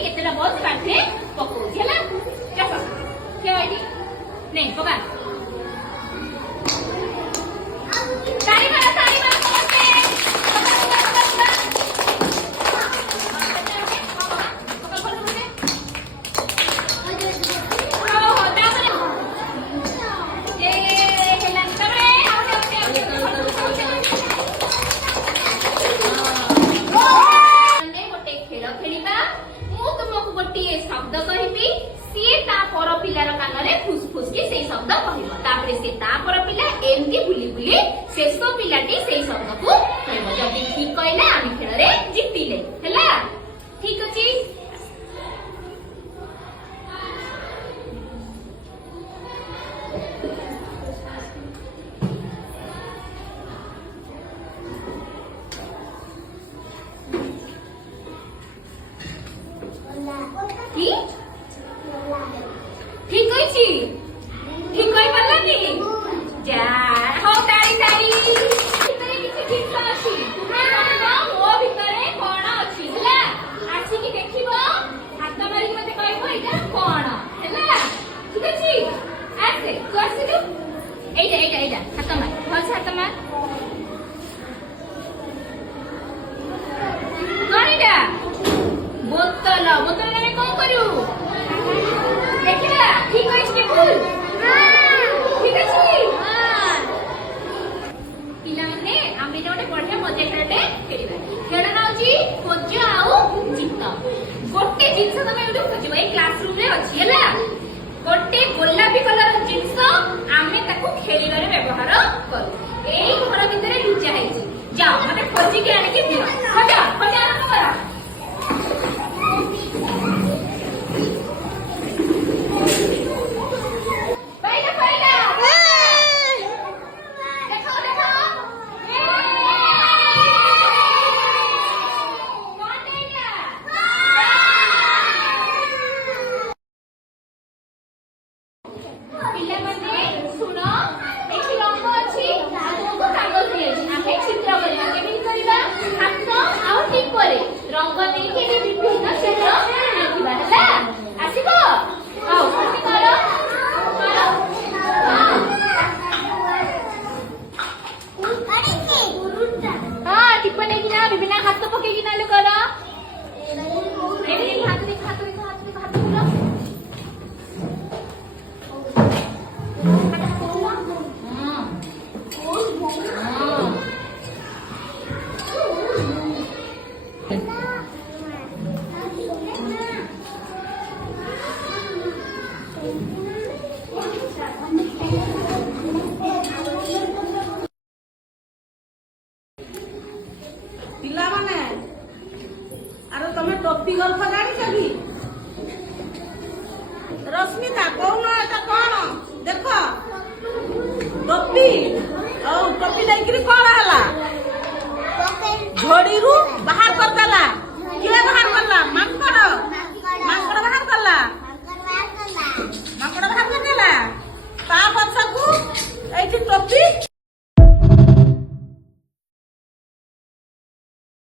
केतेटा balls काटे पको चला चलो क्या है नहीं पका ताली मारो समझते शब्द कहबी सी ता पर पिलार कानरे फुसफुस की से शब्द कहबो तापरे से ता पर पिला एमती बुली बुली शेष पिलाटी से शब्द को कहबो जदी ठीक कहला आमी खेल रे जितिले हला ठीक अछि की ठीक अछि ठीक कहि परलानी जा हो ताई ताई भितरे किछि ठीक अछि हां ओ भितरे कोन अछि हला आछि कि देखिबो हाथ मारि मते कहबो एटा कोन हला ठीक अछि आसे करसिलु एटा हाथ मार भल हाथ मार कनिडा बोतल बोतल में कौन करू देखिला ठीक है इसके फूल ठीक है पिला माने आमे जोटे बढ़िया मजा करते खेलिबा खेल नाउची खोज आउ जित गोटे जिंस तमे उठो खोजबो ए क्लासरूम रे अछि हला गोटे गोलापी कलर जिंस आमे ताको खेलिबारे व्यवहार करू एई घर भितरे लुचा हैछि जाओ मते खोजी के आने के दियो खोजा खोजा आरंभ करा रंग देखि विभिन्न क्षेत्र लिखिबा हला आसीबो आओ कति करो हां टिप्पणी किना विभिन्न हाथ पके किना ले करो एबे हाथ बोलो पिला माने अरे तमे टॉपी गल्प जानी छबी रश्मिता कौन एटा कोन देखो टॉपी औ टॉपी लेकरी कोन हला झोड़ी रु बाहर